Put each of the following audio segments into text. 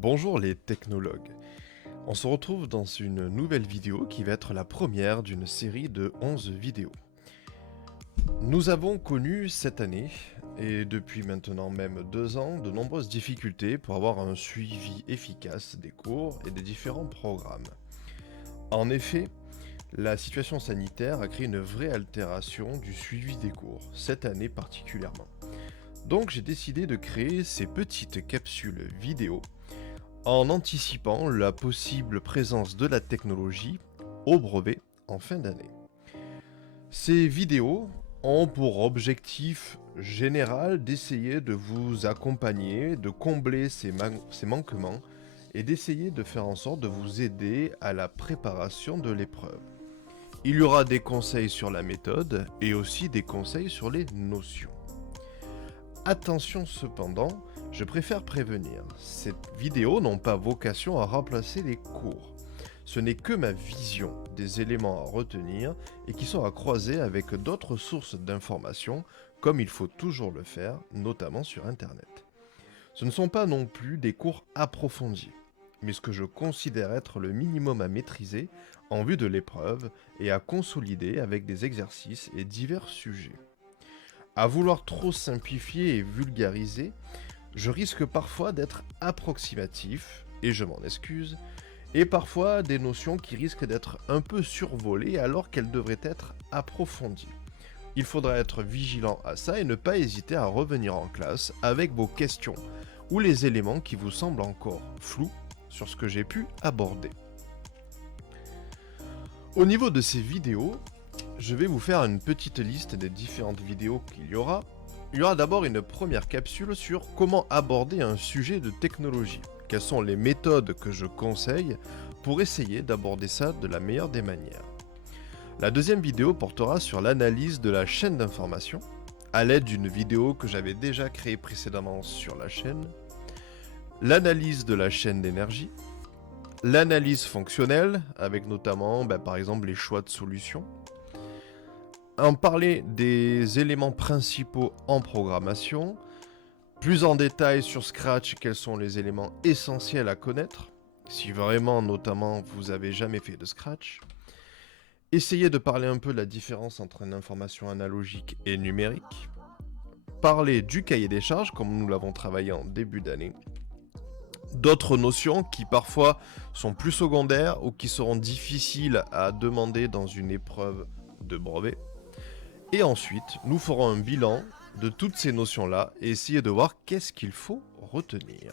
Bonjour les technologues. On se retrouve dans une nouvelle vidéo qui va être la première d'une série de 11 vidéos. Nous avons connu cette année, et depuis maintenant même 2 ans, de nombreuses difficultés pour avoir un suivi efficace des cours et des différents programmes. En effet, la situation sanitaire a créé une vraie altération du suivi des cours, cette année particulièrement. Donc j'ai décidé de créer ces petites capsules vidéo en anticipant la possible présence de la technologie au brevet en fin d'année. Ces vidéos ont pour objectif général d'essayer de vous accompagner, de combler ces manquements et d'essayer de faire en sorte de vous aider à la préparation de l'épreuve. Il y aura des conseils sur la méthode et aussi des conseils sur les notions. Attention cependant, je préfère prévenir, ces vidéos n'ont pas vocation à remplacer les cours. Ce n'est que ma vision des éléments à retenir et qui sont à croiser avec d'autres sources d'informations, comme il faut toujours le faire, notamment sur Internet. Ce ne sont pas non plus des cours approfondis, mais ce que je considère être le minimum à maîtriser en vue de l'épreuve et à consolider avec des exercices et divers sujets. À vouloir trop simplifier et vulgariser, je risque parfois d'être approximatif, et je m'en excuse, et parfois des notions qui risquent d'être un peu survolées alors qu'elles devraient être approfondies. Il faudra être vigilant à ça et ne pas hésiter à revenir en classe avec vos questions ou les éléments qui vous semblent encore flous sur ce que j'ai pu aborder. Au niveau de ces vidéos, je vais vous faire une petite liste des différentes vidéos qu'il y aura. Il y aura d'abord une première capsule sur comment aborder un sujet de technologie. Quelles sont les méthodes que je conseille pour essayer d'aborder ça de la meilleure des manières. La deuxième vidéo portera sur l'analyse de la chaîne d'information, à l'aide d'une vidéo que j'avais déjà créée précédemment sur la chaîne. L'analyse de la chaîne d'énergie. L'analyse fonctionnelle, avec notamment par exemple les choix de solutions. En parler des éléments principaux en programmation, plus en détail sur Scratch, quels sont les éléments essentiels à connaître, si vraiment notamment vous avez jamais fait de Scratch. Essayez de parler un peu de la différence entre une information analogique et numérique. Parler du cahier des charges, comme nous l'avons travaillé en début d'année. D'autres notions qui parfois sont plus secondaires ou qui seront difficiles à demander dans une épreuve de brevet. Et ensuite, nous ferons un bilan de toutes ces notions-là et essayer de voir qu'est-ce qu'il faut retenir.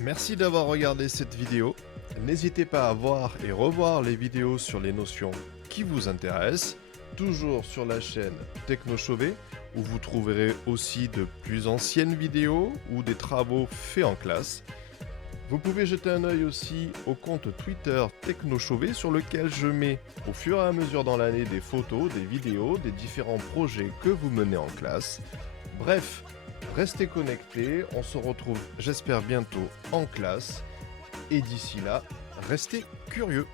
Merci d'avoir regardé cette vidéo. N'hésitez pas à voir et revoir les vidéos sur les notions qui vous intéressent, toujours sur la chaîne TechnoChauvet, où vous trouverez aussi de plus anciennes vidéos ou des travaux faits en classe. Vous pouvez jeter un œil aussi au compte Twitter TechnoChauvet sur lequel je mets au fur et à mesure dans l'année des photos, des vidéos, des différents projets que vous menez en classe. Bref, restez connectés, on se retrouve j'espère bientôt en classe et d'ici là, restez curieux.